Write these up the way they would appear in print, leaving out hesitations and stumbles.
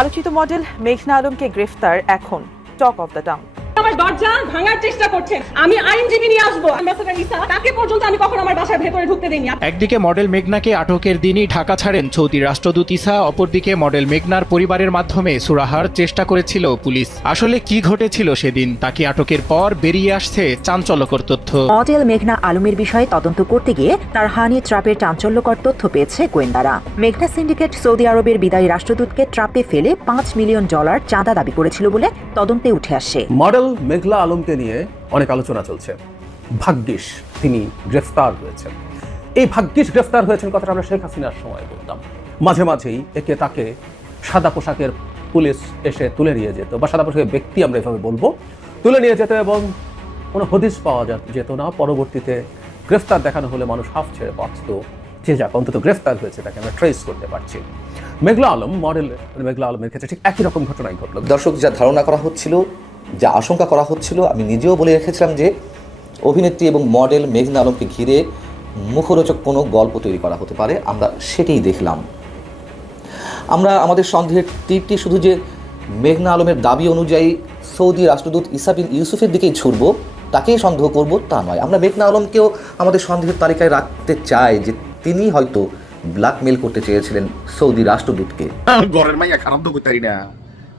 আলোচিত মডেল মেঘনা আলমকে গ্রেফতার এখন টক অফ দ্য টাউন। আমার দরজা ভাঙার চেষ্টা করছেন, আমি আইনজীবী নিয়ে আসবো। অ্যাম্বাসেডর ইসা তাকে পর্যন্ত আমি কখনো আমার বাসার ভেতরে ঢুকতে দেইনি। একদিকে মডেল মেঘনাকে আটকের দিনই ঢাকা ছাড়েন সৌদি রাষ্ট্রদূত ইসা, অপরদিকে মডেল মেঘনার পরিবারের মাধ্যমে সুরাহার চেষ্টা করেছিল পুলিশ। আসলে কি ঘটেছিল সেদিন, তাকে আটকের পর বেরিয়ে আসছে চাঞ্চল্যকর তথ্য। মডেল মেঘনা আলমের বিষয়ে তদন্ত করতে গিয়ে তার হানি ট্র্যাপের চাঞ্চল্যকর তথ্য পেয়েছে গোয়েন্দারা। মেঘনা সিন্ডিকেট সৌদি আরবের বিদায়ী রাষ্ট্রদূতকে ট্র্যাপে ফেলে $5 মিলিয়ন চাঁদা দাবি করেছিল বলে তদন্তে উঠে আসে। মডেল মেঘনা আলমকে নিয়ে অনেক আলোচনা চলছে। ভাগ্যিস তিনি গ্রেফতার হয়েছেন। এই ভাগ্যিস গ্রেফতার হয়েছেন কথাটা আমরা শেখ হাসিনার সময় বলতাম। মাঝে মাঝেই একে তাকে সাদা পোশাকের পুলিশ এসে তুলে নিয়ে যেত, বা সাদা পোশাকের ব্যক্তি আমরা এভাবে বলবো, তুলে নিয়ে যেত এবং কোনো হদিস পাওয়া যেত না। পরবর্তীতে গ্রেফতার দেখানো হলে মানুষ হাফ ছেড়ে বাঁচত, যে যাক অন্তত গ্রেফতার হয়েছে তাকে আমরা ট্রেস করতে পারছি। মেঘনা আলম মডেল মেঘনা আলমের ক্ষেত্রে ঠিক একই রকম ঘটনাই ঘটল। দর্শক, যা ধারণা করা হচ্ছিল, যা আশঙ্কা করা হচ্ছিল, আমি নিজেও বলে রেখেছিলাম যে অভিনেত্রী এবং মডেল মেঘনা আলমকে ঘিরে মুখরোচক কোনো গল্প তৈরি করা হতে পারে। আমরা সেটাই দেখলাম। আমরা আমাদের সন্দেহের তীরটি শুধু যে মেঘনা আলমের দাবি অনুযায়ী সৌদি রাষ্ট্রদূত ইসা বিন ইউসুফের দিকেই ছুড়ব, তাকেই সন্দেহ করব তা নয়। আমরা মেঘনা আলমকেও আমাদের সন্দেহের তালিকায় রাখতে চাই যে তিনি হয়তো ব্ল্যাকমেল করতে চেয়েছিলেন সৌদি রাষ্ট্রদূতকে। গরের মাইয়া খারাপ তো করতে না,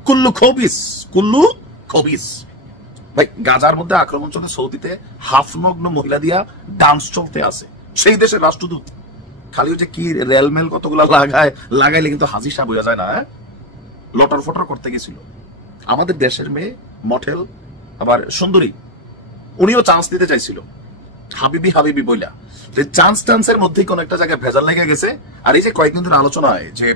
কুল্লু খবিস ভাই। গাজার মধ্যে আক্রমণ চলতে, সৌদিতে হাফ নগ্ন মহিলা দিয়া ডান্স চলতে আছে, সেই দেশের রাষ্ট্রদূত খালি হচ্ছে কি রেলমেল কতগুলো লাগাইলে কিন্তু হাজির সাহেব বোঝা যায় না। লটর ফটর করতে গেছিল আমাদের দেশের মেয়ে মডেল, আবার সুন্দরী, উনিও চান্স দিতে চাইছিল হাবিবি বইলা। চান্সের মধ্যেই কোন একটা জায়গায় ভেজাল লেগে গেছে। আর এই যে কয়েকদিন ধরে আলোচনা হয় যে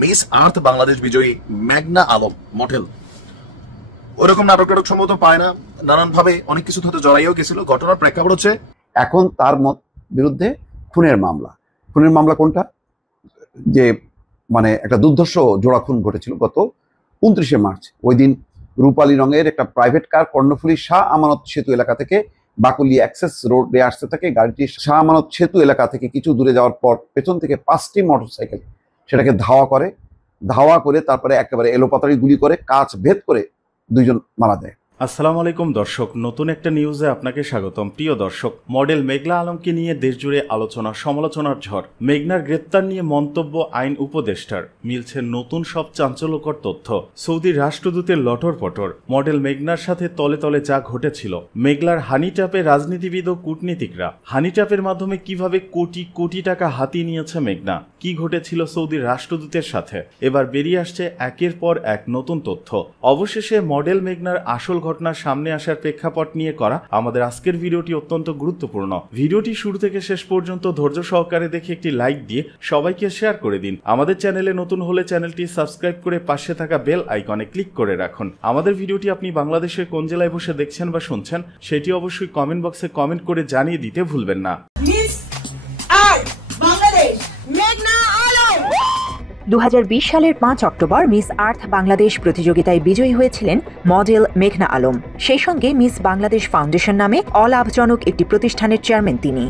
মিস আর্থ বাংলাদেশ বিজয়ী মেঘনা আলম মডেল ওরকম নাটক সম্ভবত পায় না, নানান ভাবে অনেক কিছু হতে জড়াইও গেছিল। ঘটনার প্রেক্ষাপট হচ্ছে এখন তার বিরুদ্ধে খুনের মামলা কোনটা, যে মানে একটা দুর্ধর্ষ জোড়া খুন ঘটেছিল গত 29শে মার্চ। ওই দিন রূপালী রঙের একটা প্রাইভেট কার কর্ণফুলী শাহ আমানত সেতু এলাকা থেকে বাকুলি অ্যাক্সেস রোডে আসতে থাকে। গাড়িটি শাহ আমানত সেতু এলাকা থেকে কিছু দূরে যাওয়ার পর পেছন থেকে 5টি মোটরসাইকেল সেটাকে ধাওয়া করে তারপরে একেবারে এলোপাতাড়ি গুলি করে কাঁচ ভেদ করে 2 জন মারা যায়। আসসালামু আলাইকুম দর্শক, নতুন একটা নিউজে আপনাকে স্বাগতম। প্রিয় দর্শক, মডেল মেঘনা আলমকে নিয়ে দেশজুড়ে আলোচনা সমালোচনার ঝড়। মেঘনার গ্রেপ্তার নিয়ে মন্তব্য আইন উপদেষ্টার, মিলছে নতুন সব চাঞ্চল্যকর তথ্য। সৌদি রাষ্ট্রদূতের লটর পটর। মডেল মেঘনার সাথে তলে তলে যা ঘটেছিল। মেঘলার হানি ট্র্যাপে রাজনীতিবিদ ও কূটনীতিকরা। হানি ট্র্যাপের মাধ্যমে কিভাবে কোটি কোটি টাকা হাতিয়ে নিয়েছে মেঘনা, কি ঘটেছিল সৌদি রাষ্ট্রদূতের সাথে, এবার বেরিয়ে আসছে একের পর এক নতুন তথ্য। অবশেষে মডেল মেঘনার আসল ঘটনার সামনে আসার প্রেক্ষাপট নিয়ে করা আমাদের আজকের ভিডিওটি অত্যন্ত গুরুত্বপূর্ণ। ভিডিওটি শুরু থেকে শেষ পর্যন্ত ধৈর্য সহকারে দেখে একটি লাইক দিয়ে সবাইকে শেয়ার করে দিন। আমাদের চ্যানেলে নতুন হলে চ্যানেলটি সাবস্ক্রাইব করে পাশে থাকা বেল আইকনে ক্লিক করে রাখুন। আমাদের ভিডিওটি আপনি বাংলাদেশের কোন জেলায় বসে দেখছেন বা শুনছেন সেটি অবশ্যই কমেন্ট বক্সে কমেন্ট করে জানিয়ে দিতে ভুলবেন না। 2020 সালের 5 অক্টোবর মিস আর্থ বাংলাদেশ প্রতিযোগিতায় বিজয়ী হয়েছিলেন মডেল মেঘনা আলম। সেই সঙ্গে মিস বাংলাদেশ ফাউন্ডেশন নামে অলাভজনক একটি প্রতিষ্ঠানের চেয়ারম্যান তিনি।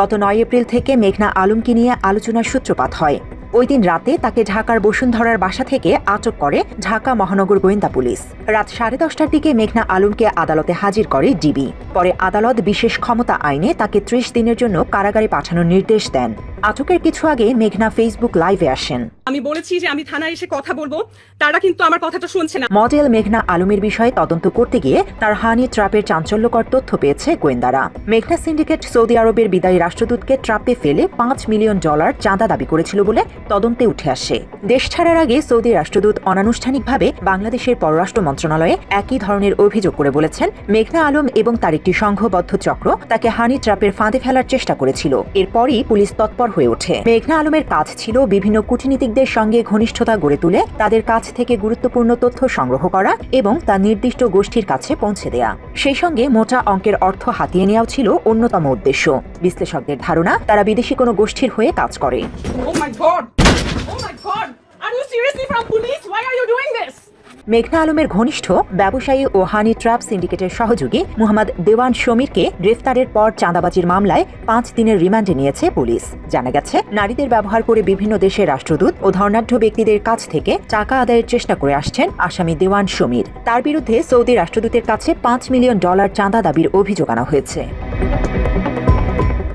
গত 9 এপ্রিল থেকে মেঘনা আলমকে নিয়ে আলোচনার সূত্রপাত হয়। ওই দিন রাতে তাকে ঢাকার বসুন্ধরার বাসা থেকে আটক করে ঢাকা মহানগর গোয়েন্দা পুলিশ। রাত 10:30টার দিকে মেঘনা আলমকে আদালতে হাজির করে ডিবি। পরে আদালত বিশেষ ক্ষমতা আইনে তাকে 30 দিনের জন্য কারাগারে পাঠানোর নির্দেশ দেন। আটকের কিছু আগে মেঘনা ফেসবুক লাইভে আসেন। আমি বলেছি যে আমি থানায় এসে কথা বলবো, তারা কিন্তু আমার কথাটা শুনছে না। মডেল মেঘনা আলমের বিষয়ে তদন্ত করতে গিয়ে তার হানি ট্র্যাপের চাঞ্চল্যকর তথ্য পেয়েছে গোয়েন্দারা। মেঘনা সিন্ডিকেট সৌদি আরবের বিদায়ী রাষ্ট্রদূতকে ট্র্যাপে ফেলে $5 মিলিয়ন চাঁদা দাবি করেছিল বলে তদন্তে উঠে আসে। দেশ ছাড়ার আগে সৌদি রাষ্ট্রদূত অনানুষ্ঠানিকভাবে বাংলাদেশের পররাষ্ট্র মন্ত্রণালয়ে একই ধরনের অভিযোগ করে বলেছেন মেঘনা আলম এবং তার একটি সংঘবদ্ধ চক্র তাকে হানি ট্র্যাপের ফাঁদে ফেলার চেষ্টা করেছিল। এরপরই পুলিশ তৎপর হয়ে ওঠে। মেঘনা আলমের কাজ ছিল বিভিন্ন কূটনীতিকদের সঙ্গে ঘনিষ্ঠতা গড়ে তুলে তাদের কাছ থেকে গুরুত্বপূর্ণ তথ্য সংগ্রহ করা এবং তা নির্দিষ্ট গোষ্ঠীর কাছে পৌঁছে দেয়া। সেই সঙ্গে মোটা অঙ্কের অর্থ হাতিয়ে নেওয়াও ছিল অন্যতম উদ্দেশ্য। বিশ্লেষকদের ধারণা, তারা বিদেশি কোনো গোষ্ঠীর হয়ে কাজ করে। Oh my God! Are you seriously from police? Why are you doing this? মেঘনা আলমের ঘনিষ্ঠ ব্যবসায়ী ও হানি ট্র্যাপ সিন্ডিকেটের সহযোগী মোহাম্মদ দেওয়ান শমীরকে গ্রেফতারের পর চাঁদাবাজির মামলায় 5 দিনের রিমান্ডে নিয়েছে পুলিশ। জানা গেছে, নারীদের ব্যবহার করে বিভিন্ন দেশের রাষ্ট্রদূত ও ধর্নাঢ্য ব্যক্তিদের কাছ থেকে টাকা আদায়ের চেষ্টা করে আসছেন আসামি দেওয়ান শমীর। তার বিরুদ্ধে সৌদি রাষ্ট্রদূতের কাছে $5 মিলিয়ন চাঁদা দাবির অভিযোগ আনা হয়েছে।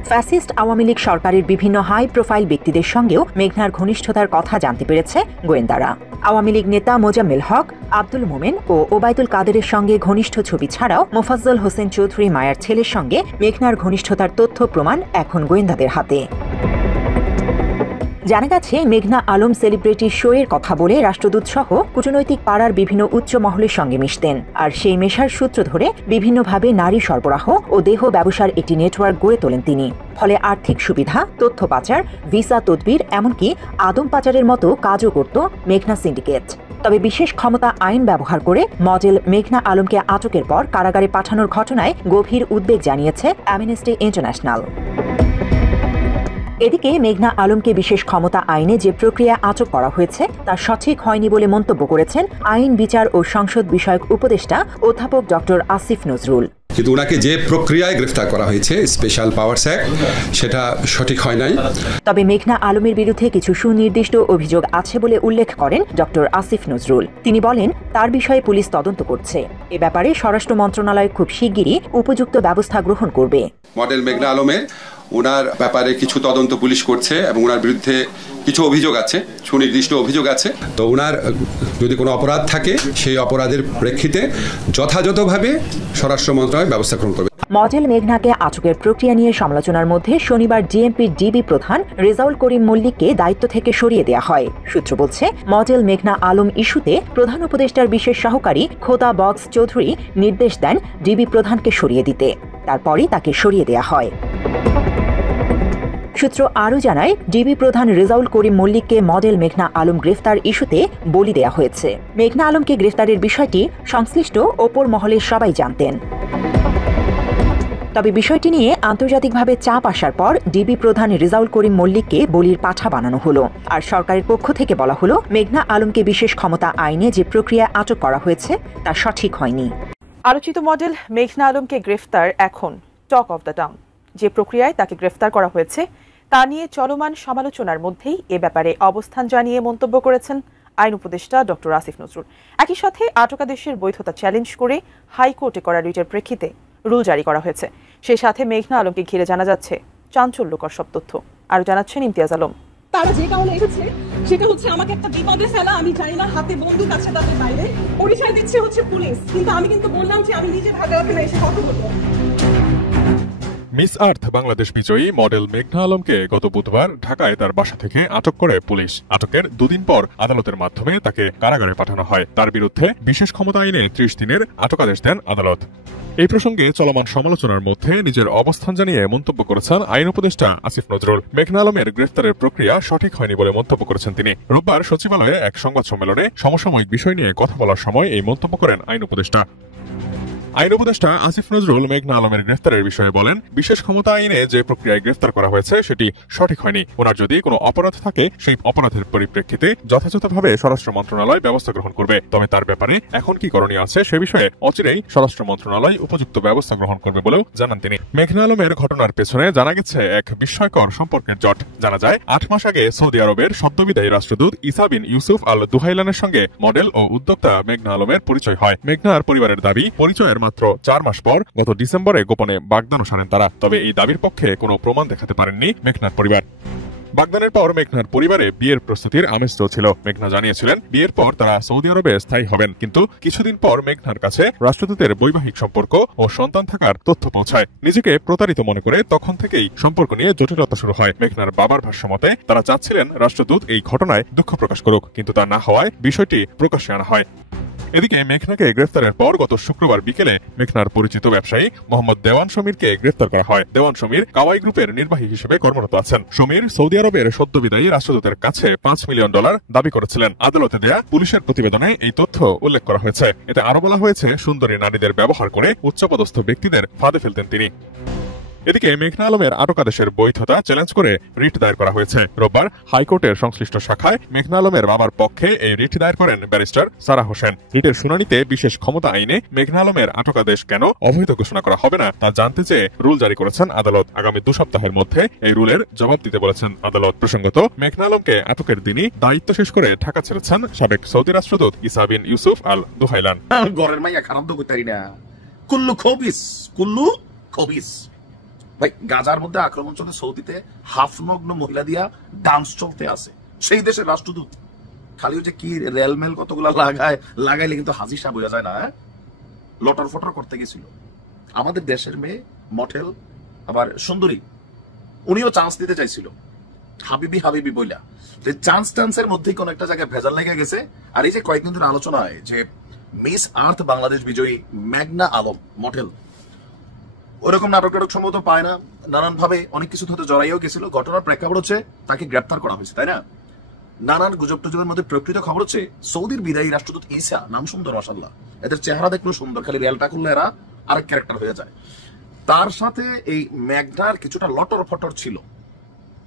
ফ্যাসিস্ট আওয়ামী লীগ সরকারের বিভিন্ন হাই প্রোফাইল ব্যক্তিদের সঙ্গেও মেঘনার ঘনিষ্ঠতার কথা জানতে পেরেছে গোয়েন্দারা। আওয়ামী লীগ নেতা মোজাম্মেল হক, আব্দুল মোমেন ও ওবায়দুল কাদেরের সঙ্গে ঘনিষ্ঠ ছবি ছাড়াও মোফাজ্জল হোসেন চৌধুরী মায়ার ছেলের সঙ্গে মেঘনার ঘনিষ্ঠতার তথ্য প্রমাণ এখন গোয়েন্দাদের হাতে। জানা গেছে, মেঘনা আলম সেলিব্রিটি শো এর কথা বলে রাষ্ট্রদূত সহ কূটনৈতিক পাড়ার বিভিন্ন উচ্চ মহলের সঙ্গে মিশতেন, আর সেই মেশার সূত্র ধরে বিভিন্নভাবে নারী সরবরাহ ও দেহ ব্যবসার একটি নেটওয়ার্ক গড়ে তোলেন তিনি। ফলে আর্থিক সুবিধা, তথ্য পাচার, ভিসা তদবির, এমনকি আদম পাচারের মতো কাজও করত মেঘনা সিন্ডিকেট। তবে বিশেষ ক্ষমতা আইন ব্যবহার করে মডেল মেঘনা আলমকে আটকের পর কারাগারে পাঠানোর ঘটনায় গভীর উদ্বেগ জানিয়েছে অ্যামনেস্টি ইন্টারন্যাশনাল। এদিকে মেঘনা আলমকে বিশেষ ক্ষমতা আইনে যে প্রক্রিয়া আটক করা হয়েছে তা সঠিক হয়নি বলে মন্তব্য করেছেন আইন, বিচার ও সংসদ বিষয়ক উপদেষ্টা অধ্যাপক ডক্টর আসিফ নজরুল। কিন্তু ওনাকে যে প্রক্রিয়ায় গ্রেফতার করা হয়েছে, স্পেশাল পাওয়ারস অ্যাক্ট, সেটা সঠিক হয় নাই। তবে মেঘনা আলমের বিরুদ্ধে কিছু সুনির্দিষ্ট অভিযোগ আছে বলে উল্লেখ করেন ডক্টর আসিফ নজরুল। তিনি বলেন, তার বিষয়ে পুলিশ তদন্ত করছে। এ ব্যাপারে স্বরাষ্ট্র মন্ত্রণালয় খুব শিগগিরই উপযুক্ত ব্যবস্থা গ্রহণ করবে। মডেল মেঘনা আলমের ওনার ব্যাপারে কিছু তদন্ত পুলিশ করছে এবং ওনার বিরুদ্ধে কিছু অভিযোগ আছে, সুনির্দিষ্ট অভিযোগ আছে। তো ওনার যদি কোনো অপরাধ থাকে, সেই অপরাধের প্রেক্ষিতে যথাযথভাবে স্বরাষ্ট্র মন্ত্রণালয় ব্যবস্থা গ্রহণ করবে। মডেল মেঘনাকে আটকের প্রক্রিয়া নিয়ে সমালোচনার মধ্যে শনিবার ডিএমপির ডিবি প্রধান রেজাউল করিম মল্লিককে দায়িত্ব থেকে সরিয়ে দেওয়া হয়। সূত্র বলছে, মডেল মেঘনা আলম ইস্যুতে প্রধান উপদেষ্টার বিশেষ সহকারী খোদা বক্স চৌধুরী নির্দেশ দেন ডিবি প্রধানকে সরিয়ে দিতে। তারপরই তাকে সরিয়ে দেওয়া হয়। সূত্র আরও জানায়, ডিবি প্রধান রেজাউল করিম মল্লিককে মডেল মেঘনা আলম গ্রেফতার ইস্যুতে বলি দেয়া হয়েছে। মেঘনা আলমকে গ্রেফতারের বিষয়টি সংশ্লিষ্ট ওপর মহলের সবাই জানতেন। তবে বিষয়টি নিয়ে আন্তর্জাতিকভাবে চাপ আসার পর ডিবি প্রধান রেজাউল করিম মল্লিককে বলির পাঠা বানানো হলো। আর সরকারের পক্ষ থেকে বলা হলো, মেঘনা আলমকে বিশেষ ক্ষমতা আইনে যে প্রক্রিয়া আটক করা হয়েছে তা সঠিক হয়নি। আলোচিত মডেল মেঘনা আলমকে গ্রেফতার এখন টক অফ দ্য টাউন। যে প্রক্রিয়ায় তাকে গ্রেফতার করা হয়েছে তা নিয়ে চলমান সমালোচনার মধ্যেই এ ব্যাপারে অবস্থান জানিয়ে মন্তব্য করেছেন আইন উপদেষ্টা ডক্টর আসিফ নজরুল। একই সাথে আটকাদেশের বৈধতা চ্যালেঞ্জ করে হাইকোর্টে করা রিটের প্রেক্ষিতে রুল জারি করা হয়েছে। সেই সাথে মেঘনা আলমকে ঘিরে জানা যাচ্ছে চাঞ্চল্যকর সব তথ্য। আরও জানাচ্ছেন ইমতিয়াজ আলম। তারা যে কারণে এসেছে সেটা হচ্ছে আমাকে একটা বিপদে ফেলা, আমি জানি না, হাতে বন্দুক আছে তাদের বাইরে, পরিচয় দিচ্ছে হচ্ছে পুলিশ। কিন্তু আমি কিন্তু বললাম যে আমি নিজে ভাবে ওখানে এসে কথা বলবো। মিস আর্থ বাংলাদেশ বিজয়ী মডেল মেঘনা আলমকে গত বুধবার ঢাকায় তার বাসা থেকে আটক করে পুলিশ। আটকের দুদিন পর আদালতের মাধ্যমে তাকে কারাগারে পাঠানো হয়। তার বিরুদ্ধে বিশেষ ক্ষমতা আইনে 30 দিনের আটকাদেশ দেন আদালত। এই প্রসঙ্গে চলমান সমালোচনার মধ্যে নিজের অবস্থান জানিয়ে মন্তব্য করেছেন আইন উপদেষ্টা আসিফ নজরুল। মেঘনা আলমের গ্রেফতারের প্রক্রিয়া সঠিক হয়নি বলে মন্তব্য করেছেন তিনি। রোববার সচিবালয়ে এক সংবাদ সম্মেলনে সমসাময়িক বিষয় নিয়ে কথা বলার সময় এই মন্তব্য করেন আইন উপদেষ্টা। আইন উপদেষ্টা আসিফ নজরুল মেঘনা আলমের গ্রেফতারের বিষয়ে বলেন, বিশেষ ক্ষমতা আইনে যে প্রক্রিয়ায় গ্রেফতার করা হয়েছে সেটি সঠিক হয়নি। ওনার যদি কোনো অপরাধ থাকে, সেই অপরাধের পরিপ্রেক্ষিতে যথাযথভাবে স্বরাষ্ট্র মন্ত্রণালয় ব্যবস্থা গ্রহণ করবে। তবে তার ব্যাপারে এখন কি করণীয় আছে সে বিষয়ে অচিরেই স্বরাষ্ট্র মন্ত্রণালয় উপযুক্ত ব্যবস্থা গ্রহণ করবে বলেও জানান তিনি। মেঘনা আলমের ঘটনার পেছনে জানা গেছে এক বিস্ময়কর সম্পর্কের জট। জানা যায় 8 মাস আগে সৌদি আরবের সদ্যবিদায়ী রাষ্ট্রদূত ইসা বিন ইউসুফ আল দুহাইলানের সঙ্গে মডেল ও উদ্যোক্তা মেঘনা আলমের পরিচয় হয়। মেঘনার পরিবারের দাবি, পরিচয়ের মাত্র 4 মাস পর গত ডিসেম্বরে গোপনে বাগদানও সারেন তারা। তবে এই দাবির পক্ষে কোনো প্রমাণ দেখাতে পারেননি মেঘনার পরিবার। বাগদানের পর মেঘনার পরিবারে বিয়ের প্রস্তুতির আমেজ ছিল। মেঘনা জানিয়েছিলেন বিয়ের পর তারা সৌদি আরবে স্থায়ী হবেন। কিন্তু কিছুদিন পর মেঘনার কাছে রাষ্ট্রদূতের বৈবাহিক সম্পর্ক ও সন্তান থাকার তথ্য পৌঁছায়। নিজেকে প্রতারিত মনে করে তখন থেকেই সম্পর্ক নিয়ে জটিলতা শুরু হয়। মেঘনার বাবার ভাষ্যমতে তারা চাচ্ছিলেন রাষ্ট্রদূত এই ঘটনায় দুঃখ প্রকাশ করুক, কিন্তু তা না হওয়ায় বিষয়টি প্রকাশ্যে আনা হয়। এদিকে মেঘনাকে গ্রেফতারের পর গত শুক্রবার বিকেলে মেঘনার পরিচিত ব্যবসায়ী মোহাম্মদ দেওয়ান শমীরকে গ্রেফতার করা হয়। দেওয়ান শমীর কাওয়াই গ্রুপের নির্বাহী হিসেবে কর্মরত আছেন। শমীর সৌদি আরবের সদ্যবিদায়ী রাষ্ট্রদূতের কাছে $5 মিলিয়ন দাবি করেছিলেন। আদালতে দেয়া পুলিশের প্রতিবেদনে এই তথ্য উল্লেখ করা হয়েছে। এতে আরো বলা হয়েছে, সুন্দরী নারীদের ব্যবহার করে উচ্চপদস্থ ব্যক্তিদের ফাঁদে ফেলতেন তিনি। এদিকে মেঘনা আলমের আটক আদেশের বৈধতা চ্যালেঞ্জ করে রিট দায়ের করা হয়েছে। রোববার হাইকোর্টের সংশ্লিষ্ট শাখায় মেঘনা আলমের বাবার পক্ষে এই রিট দায়ের করেন ব্যারিস্টার সারা হোসেন। রিটের শুনানিতে বিশেষ ক্ষমতা আইনে মেঘনা আলমের আটক আদেশ কেন অবৈধ ঘোষণা করা হবে না তা জানতে চেয়ে রুল জারি করেছেন আদালত। আগামী 2 সপ্তাহের মধ্যে এই রুলের জবাব দিতে বলেছেন আদালত। প্রসঙ্গত, মেঘনা আলমকে আটকের দিনই দায়িত্ব শেষ করে ঢাকা ছেড়েছেন সাবেক সৌদি রাষ্ট্রদূত ইসা বিন ইউসুফ আল দুহাইলান। ঘরের মাইয়া খারাপ তো করতে না, কুল্লু খবিস। ভাই গাজার মধ্যে আক্রমণ চলতে সৌদিতে হাফনগ্ন মহিলা দিয়া ডান্স চলতে আছে, সেই দেশের রাষ্ট্রদূত খালি হচ্ছে কি রেলমেল কতগুলা লাগাইলে কিন্তু হাজির সাহেব বোঝা যায় না। লটর ফটর করতে গেছিল আমাদের দেশের মেয়ে, মডেল, আবার সুন্দরী, উনিও চান্স দিতে চাইছিল হাবিবি বইলা। চান্সের মধ্যেই কোন একটা জায়গায় ভেজাল লেগে গেছে। আর এই যে কয়েকদিন ধরে আলোচনা হয় যে মিস আর্থ বাংলাদেশ বিজয়ী মেঘনা আলম মডেল, ওরকম নাটক সম্ভবত পায় না, নানান ভাবে অনেক কিছু হতে জড়াইও গেছিল। ঘটনার প্রেক্ষাপট হচ্ছে তাকে গ্রেপ্তার করা হয়েছে, তাই না? নানান গুজব টুজবের মধ্যে প্রকৃত খবর হচ্ছে সৌদির বিদায়ী রাষ্ট্রদূত ইসা, নাম সুন্দর মাশাআল্লাহ, এদের চেহারা দেখলো সুন্দর, খালি রেলটা করলে এরা আরেক ক্যারেক্টার হয়ে যায়। তার সাথে এই মেঘনার কিছুটা লটর ফটর ছিল।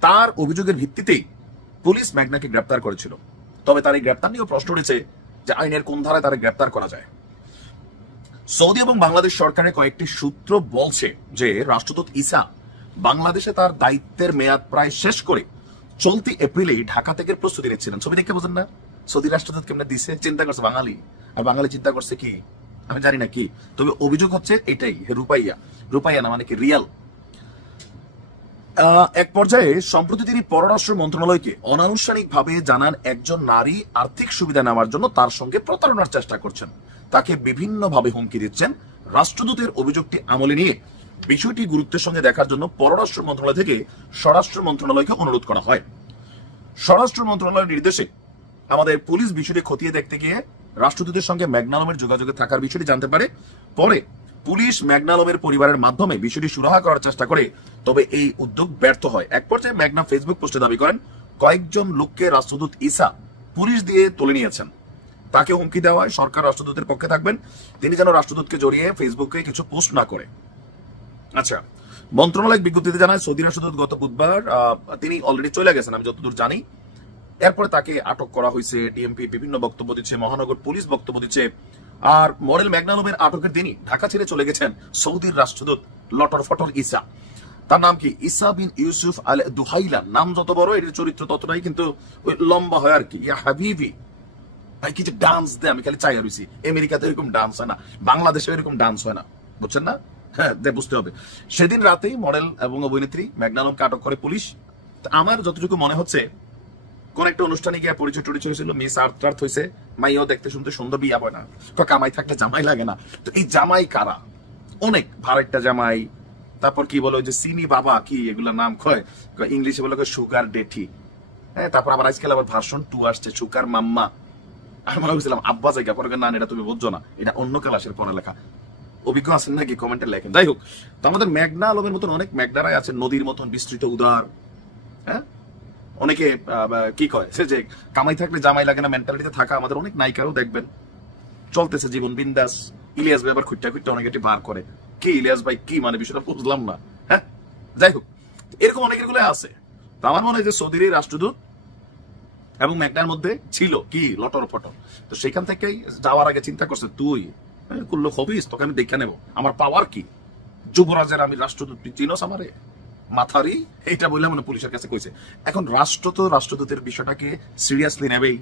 তার অভিযোগের ভিত্তিতেই পুলিশ মেঘনাকে গ্রেপ্তার করেছিল। তবে তার এই গ্রেপ্তার নিয়েও প্রশ্ন উঠেছে যে আইনের কোন ধারায় তারা গ্রেপ্তার করা যায়। সৌদি এবং বাংলাদেশ সরকারের কয়েকটি সূত্র বলছে যে রাষ্ট্রদূত ইসা বাংলাদেশে তার দায়িত্বের মেয়াদ প্রায় শেষ করে চলতি এপ্রিলেই ঢাকা থেকে প্রস্তুতি নিচ্ছিলেন। ছবি দেখে বোঝেন না সৌদি রাষ্ট্রদূত কেমনে দিছে, চিন্তা করছে বাঙালি, আর বাঙালি চিন্তা করছে কি আমি জানি না কি। তবে অভিযোগ হচ্ছে এটাই, রূপাইয়া না মানে কি রিয়াল। এক পর্যায়ে সম্প্রতি তিনি পররাষ্ট্র মন্ত্রণালয়কে অনানুষ্ঠানিকভাবে জানান একজন নারী আর্থিক সুবিধা নেওয়ার জন্য তার সঙ্গে প্রতারণার চেষ্টা করছেন। তাকে বিভিন্নভাবে হুমকি দিচ্ছেন। রাষ্ট্রদূতের অভিযোগটি আমলে নিয়ে বিষয়টি গুরুত্বের সঙ্গে দেখার জন্য পররাষ্ট্র মন্ত্রণালয় থেকে স্বরাষ্ট্র মন্ত্রণালয়কে অনুরোধ করা হয়। স্বরাষ্ট্র মন্ত্রণালয়ের নির্দেশে আমাদের পুলিশ বিষয়টি খতিয়ে দেখতে গিয়ে রাষ্ট্রদূতের সঙ্গে মেঘনা আলমের যোগাযোগে থাকার বিষয়টি জানতে পারে। পরে পুলিশ মেঘনা আলমের পরিবারের মাধ্যমে বিষয়টি সুরাহা করার চেষ্টা করে, তবে এই উদ্যোগ ব্যর্থ হয়। এক পর্যায়ে মেঘনা ফেসবুক পোস্টে দাবি করেন কয়েকজন লোককে রাষ্ট্রদূত ইসা পুলিশ দিয়ে তুলে নিয়েছেন। তাকে হুমকি দেওয়া হয় সরকার রাষ্ট্রদূতের পক্ষে থাকবেন, তিনি যেন রাষ্ট্রদূতকে জড়িয়ে ফেসবুকে কিছু পোস্ট না করে। আচ্ছা, মন্ত্রণালয় বিজ্ঞপ্তিতে জানায় সৌদি রাষ্ট্রদূত গত বুধবার তিনি অলরেডি চলে গেছেন, আমি যতদূর জানি। এরপরে তাকে আটক করা হয়েছে, ডিএমপি বিভিন্ন বক্তব্য দিচ্ছে, মহানগর পুলিশ বক্তব্য দিচ্ছে। আর মডেল মেঘনা আলমের আটকের দিনই ঢাকা ছেড়ে চলে গেছেন সৌদির রাষ্ট্রদূত লটর ফটর ইসা। তার নাম কি ইসা বিন ইউসুফ আল দুহাইলান। নাম যত বড় এর চরিত্র ততটাই কিন্তু ওই লম্বা হয় আর কি। ইয়া হাবিবি ভাই কি যে ডান্স দেয়, আমি খালি চাই রয়েছি। আমেরিকাতে এরকম ডান্স হয় না, বাংলাদেশে এরকম ডান্স হয় না, বুঝছেন না? হ্যাঁ, বুঝতে হবে। সেদিন রাতেই মডেল এবং অভিনেত্রী মেঘনা আলমকে আটক করে পুলিশ। আমার যতটুকু মনে হচ্ছে কোন একটা অনুষ্ঠানে গিয়ে পরিচয় টরিচয় হয়েছিল, মিস আর্থ হয়েছে, মাইও দেখতে শুনতে সুন্দর, বিয়া হয় না, কামাই থাকলে জামাই লাগে না। তো এই জামাই কারা? অনেক ভাড়াইটা জামাই, তারপর কি বলে যে সিনি বাবা কি এগুলো নাম কয়, ইংলিশে বলে সুগার ডেটি। হ্যাঁ, তারপর আবার আজকাল আবার ভার্সন 2 আসছে, সুগার মাম্মা। আমি মনে করছিলাম আব্বা জায়গা পরে না, এটা তুমি বুঝছো না, এটা অন্য ক্লাসের পড়ালেখা। অভিজ্ঞ আছেন নাকি কমেন্টে লেখেন। যাই হোক, তো আমাদের মেঘনা আলমের মতন অনেক মেঘনারাই আছে, নদীর মতন বিস্তৃত উদার। হ্যাঁ, অনেকে কি কয় সে যে কামাই থাকলে জামাই লাগে না মেন্টালিটিতে থাকা আমাদের অনেক নায়িকারও দেখবেন চলতেছে জীবন বিন্দাস। ইলিয়াস ভাই আবার খুঁটটা অনেক একটি বার করে, কি ইলিয়াস ভাই কি মানে বিষয়টা বুঝলাম না। হ্যাঁ, যাই হোক, এরকম অনেকের গুলো আছে। তো আমার মনে হয় যে সৌদির রাষ্ট্রদূত এবং মেঘনার মধ্যে ছিল কি লটর ফটর। তো সেখান থেকেই যাওয়ার আগে চিন্তা করছে তুই করলো হবিস, তোকে আমি দেখে নেবো, আমার পাওয়ার কি, যুবরাজের আমি রাষ্ট্রদূত, তুই চিনোস আমারে মাথারি, এইটা বললে মানে পুলিশের কাছে কইছে। এখন রাষ্ট্র তো রাষ্ট্রদূতের বিষয়টাকে সিরিয়াসলি নেবেই।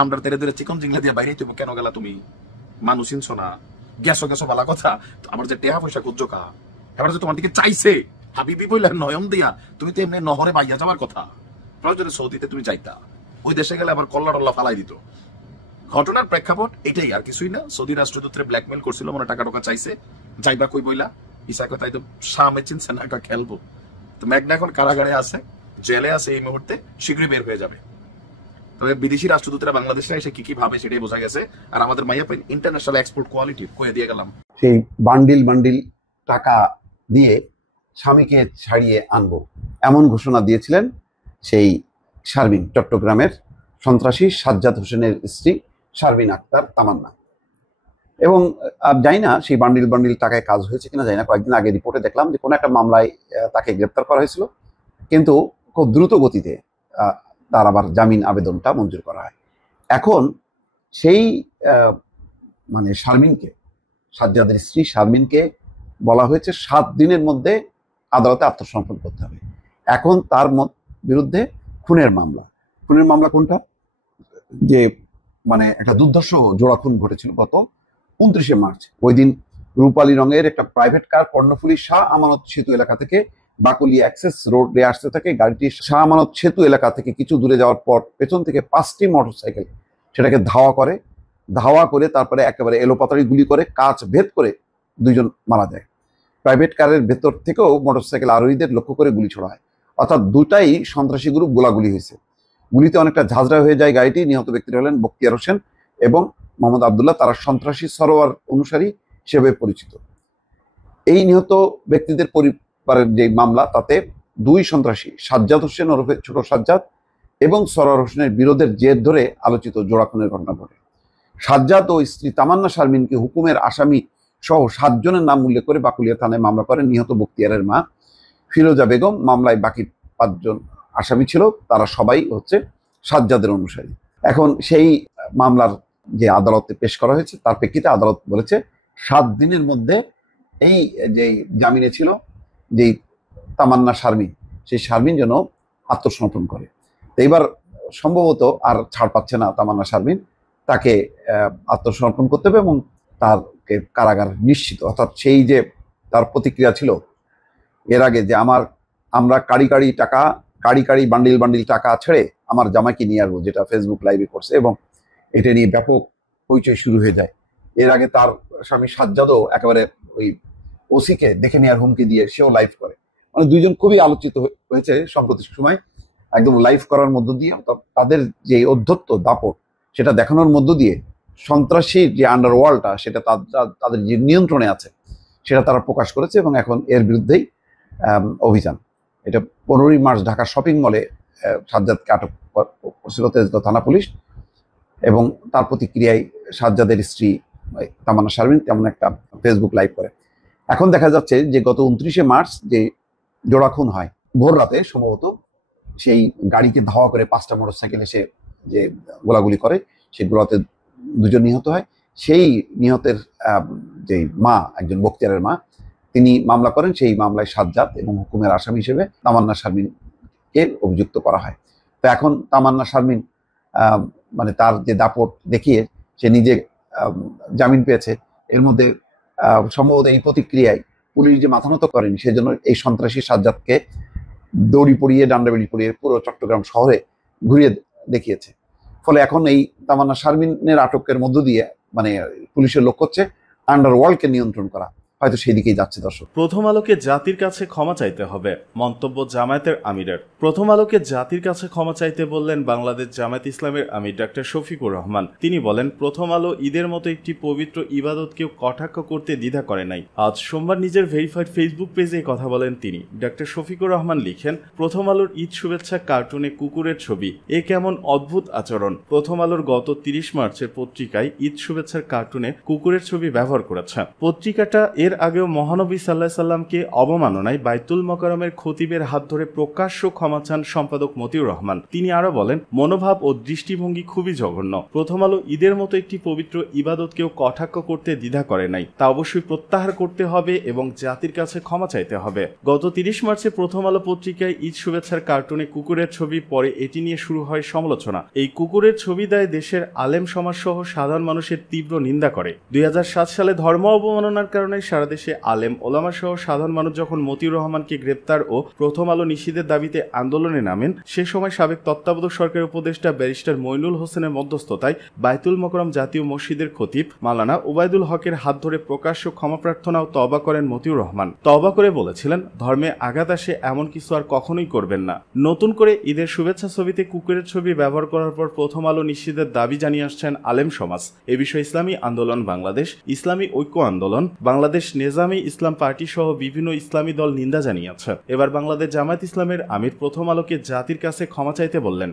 আমরা তেরে তেরে চিকন জিংলা দিয়ে বাইরে তুমি কেন গেলা, তুমি মানুষ চিনছো না, গেছো ভালা কথা। তো আমার যে টেহা পয়সা খুঁজছো কা, এবার যে তোমার দিকে চাইছে হাবিবি বইলা নয়ন দিয়া, তুমি তো এমনি নহরে বাইয়া যাওয়ার কথা। প্রয়োজনে সৌদিতে তুমি যাইতা, ওই দেশে গেলে আবার কল্লা টল্লা ফালাই দিত। ঘটনার প্রেক্ষাপট এটাই, আর কিছুই না। সৌদি রাষ্ট্রদূতরে ব্ল্যাকমেল করছিল, মানে টাকা টাকা চাইছে, যাইবা কই বইলা ইসাকে, তাই তো সামনে চিনছে না খেলবো। তো মেঘনা এখন কারাগারে আছে, জেলে আছে এই মুহূর্তে, শীঘ্রই বের হয়ে যাবে। তবে বিদেশি রাষ্ট্রদূতরা বাংলাদেশে এসে কি ভাবে সেটাই বোঝা গেছে। আর আমাদের মাইয়া ইন্টারন্যাশনাল এক্সপোর্ট কোয়ালিটি কয়ে দিয়ে গেলাম। সেই বান্ডিল টাকা দিয়ে স্বামীকে ছাড়িয়ে আনবো এমন ঘোষণা দিয়েছিলেন সেই শারমিন, চট্টগ্রামের সন্ত্রাসী সাজ্জাদ হোসেনের স্ত্রী শারমিন আক্তার তামান্না। এবং জানি না সেই বান্ডিল বান্ডিল টাকায় কাজ হয়েছে কিনা জানি না। কয়েকদিন আগে রিপোর্টে দেখলাম যে কোনো একটা মামলায় তাকে গ্রেপ্তার করা হয়েছিল, কিন্তু খুব দ্রুত গতিতে তার আবার জামিন আবেদনটা মঞ্জুর করা হয়। এখন সেই মানে শারমিনকে, সাজ্জাদের স্ত্রী শারমিনকে বলা হয়েছে 7 দিনের মধ্যে আদালতে আত্মসমর্পণ করতে হবে। এখন তার বিরুদ্ধে খুনের মামলা। খুনের মামলা কোনটা? যে মানে একটা দুর্ধর্ষ জোড়া খুন ঘটেছিল গত 29শে মার্চ। ওই দিন রূপালী রঙের একটা প্রাইভেট কার কর্ণফুলী শাহ আমানত সেতু এলাকা থেকে বাকুলি অ্যাক্সেস রোডে আসতে থাকে। গাড়িটি শাহ আমানত সেতু এলাকা থেকে কিছু দূরে যাওয়ার পর পেছন থেকে 5টি মোটরসাইকেল সেটাকে ধাওয়া করে তারপরে একেবারে এলোপাতাড়ি গুলি করে কাঁচ ভেদ করে 2 জন মারা যায়। প্রাইভেট কারের ভেতর থেকেও মোটরসাইকেল আরোহীদের লক্ষ্য করে গুলি ছোড়া হয়, অর্থাৎ দুটাই সন্ত্রাসী গ্রুপ গোলাগুলি হয়েছে। গুলিতে অনেকটা ঝাঁঝরা হয়ে যায় গাড়িটি। নিহত ব্যক্তিরা হলেন বখতিয়ার হোসেন এবং মোহাম্মদ আবদুল্লাহ। তারা সন্ত্রাসী সরোয়ার অনুসারী হিসেবে পরিচিত। এই নিহত ব্যক্তিদের পরিবারের যে মামলা, তাতে 2 সন্ত্রাসী সাজ্জাদ হোসেন ওরফে ছোট সাজ্জাদ এবং সরোয়ার হোসেনের বিরোধের জের ধরে আলোচিত জোড়া খুনের ঘটনা ঘটে। সাজ্জাদ ও স্ত্রী তামান্না শারমিনকে হুকুমের আসামি সহ 7 জনের নাম উল্লেখ করে বাকুলিয়া থানায় মামলা করেন নিহত বখতিয়ারের মা ফিরোজা বেগম। মামলায় বাকি 5 জন আসামি ছিল, তারা সবাই হচ্ছে সাজ্জাদের অনুসারী। এখন সেই মামলার যে আদালতে পেশ করা হয়েছে তার প্রেক্ষিতে আদালত বলেছে 7 দিনের মধ্যে এই যে জামিনে ছিল যেই তামান্না শারমিন, সেই শারমিন যেন আত্মসমর্পণ করে। তো এইবার সম্ভবত আর ছাড় পাচ্ছে না তামান্না শারমিন, তাকে আত্মসমর্পণ করতে হবে এবং তারকে কারাগার নিশ্চিত। অর্থাৎ সেই যে তার প্রতিক্রিয়া ছিল এর আগে যে আমরা কাড়ি বান্ডিল টাকা ছেড়ে আমার জামাইকে নিয়ে আসবো, যেটা ফেসবুক লাইভে করছে এবং এটা নিয়ে ব্যাপক হইচই শুরু হয়ে যায়। এর আগে তার স্বামী সাজ্জাদও একেবারে ওই ওসিকে দেখে নেওয়ার হুমকি দিয়ে সেও লাইভ করে। মানে 2 জন খুবই আলোচিত হয়েছে সম্প্রতি সময়, একদম লাইভ করার মধ্য দিয়ে তাদের যে অধ্যত্ত দাপট সেটা দেখানোর মধ্য দিয়ে সন্ত্রাসীর যে আন্ডারওয়ার্ল্ডটা সেটা তাদের যে নিয়ন্ত্রণে আছে সেটা তারা প্রকাশ করেছে এবং এখন এর বিরুদ্ধেই অভিযান। এটা 15ই মার্চ ঢাকা শপিং মলে সাজ্জাদকে আটক করছিল তেজগাঁও থানা পুলিশ এবং তার প্রতিক্রিয়ায় সাজ্জাদের স্ত্রী তামান্না শারমিন তেমন একটা ফেসবুক লাইভ করে। এখন দেখা যাচ্ছে যে গত 29শে মার্চ যে জোড়া খুন হয় ভোর রাতে, সম্ভবত সেই গাড়িকে ধাওয়া করে 5টা মোটরসাইকেল এসে যে গোলাগুলি করে, সেই গোলাতে 2 জন নিহত হয়। সেই নিহতের যে মা, একজন বখতিয়ারের মা, তিনি মামলা করেন। সেই মামলায় সাজ্জাদ এবং হুকুমের আসামি হিসেবে তামান্না শারমিনকে অভিযুক্ত করা হয়। তো এখন তামান্না শারমিন মানে তার যে দাপট দেখিয়ে সে নিজে জামিন পেয়েছে। এর মধ্যে সম্ভবত এই প্রতিক্রিয়ায় পুলিশ যে মাথা নত করেনি, সেজন্য এই সন্ত্রাসী সাজ্জাদকে দড়ি পরিয়ে ডান্ডাবেড়ি পরিয়ে পুরো চট্টগ্রাম শহরে ঘুরিয়ে দেখিয়েছে। ফলে এখন এই তামান্না শারমিনের আটকের মধ্য দিয়ে মানে পুলিশের লক্ষ্য হচ্ছে আন্ডারওয়ার্ল্ডকে নিয়ন্ত্রণ করা। হয়তো সেই দিকেই যাচ্ছে। দর্শক, প্রথম আলোকে জাতির কাছে ক্ষমা চাইতে হবে, মন্তব্য জামায়াতের আমিরের। প্রথম আলোকে জাতির কাছে ক্ষমা চাইতে বললেন বাংলাদেশ জামায়াত ইসলামের আমির ডক্টর শফিকুর রহমান। তিনি বলেন, প্রথম আলো ঈদের মতো একটি পবিত্র ইবাদতকেও কটাক্ষ করতে দ্বিধা করে নাই। আজ সোমবার নিজের ভেরিফাইড ফেসবুক পেজে কথা বলেন তিনি। ডক্টর শফিকুর রহমান লিখেন, প্রথম আলোর ঈদ শুভেচ্ছা কার্টুনে কুকুরের ছবি, এ কেমন অদ্ভুত আচরণ। প্রথম আলোর গত 30 মার্চের পত্রিকায় ঈদ শুভেচ্ছার কার্টুনে কুকুরের ছবি ব্যবহার করেছে। পত্রিকাটা এর আগেও মহানবী সাল্লাল্লাহু আলাইহি সাল্লামকে অবমাননায় বাইতুল মোকাররমের খতিবের হাত ধরে প্রকাশ্য ক্ষমা চান সম্পাদক মতিউর রহমান। তিনি আরো বলেন, মনোভাব ও দৃষ্টিভঙ্গি খুবই জঘন্য। প্রথম আলো ঈদের মতো একটি পবিত্র ইবাদতকেও কটাক্ষ করতে দ্বিধা করে নাই, তা অবশ্যই প্রত্যাহার করতে হবে এবং জাতির কাছে ক্ষমা চাইতে হবে। গত 30 মার্চে প্রথম আলো পত্রিকায় ঈদ শুভেচ্ছার কার্টুনে কুকুরের ছবি, পরে এটি নিয়ে শুরু হয় সমালোচনা। এই কুকুরের ছবি দেয় দেশের আলেম সমাজ সহ সাধারণ মানুষের তীব্র নিন্দা করে। 2007 সালে ধর্ম অবমাননার কারণে সারা দেশে আলেম ওলামা সহ সাধারণ মানুষ যখন মতিউর রহমানকে গ্রেপ্তার ও প্রথম আলো নিষিদ্ধের দাবিতে আন্দোলনে নামেন, সে সময় সাবেক তত্ত্বাবধায়ক সরকারের উপদেষ্টা ব্যারিস্টার মইনুল হোসেনের মধ্যস্থতায় বাইতুল মোকাররম জাতীয় মসজিদের খতিব মাওলানা উবাইদুল হকের হাত ধরে প্রকাশ্য ক্ষমা প্রার্থনা ও তওবা করেন মতিউর রহমান। তওবা করে বলেছিলেন, ধর্মে আঘাত আসে এমন কিছু আর কখনোই করবেন না। নতুন করে ঈদের শুভেচ্ছা ছবিতে কুকুরের ছবি ব্যবহার করার পর প্রথম আলো নিষিদ্ধের দাবি জানিয়ে আসছেন আলেম সমাজ। এ বিষয়ে ইসলামী আন্দোলন বাংলাদেশ, ইসলামী ঐক্য আন্দোলন বাংলাদেশ, নেজামী ইসলাম পার্টি সহ বিভিন্ন ইসলামী দল নিন্দা জানিয়েছে। এবার বাংলাদেশ জামায়াত ইসলামের আমির প্রথম আলোকে জাতির কাছে ক্ষমা চাইতে বললেন।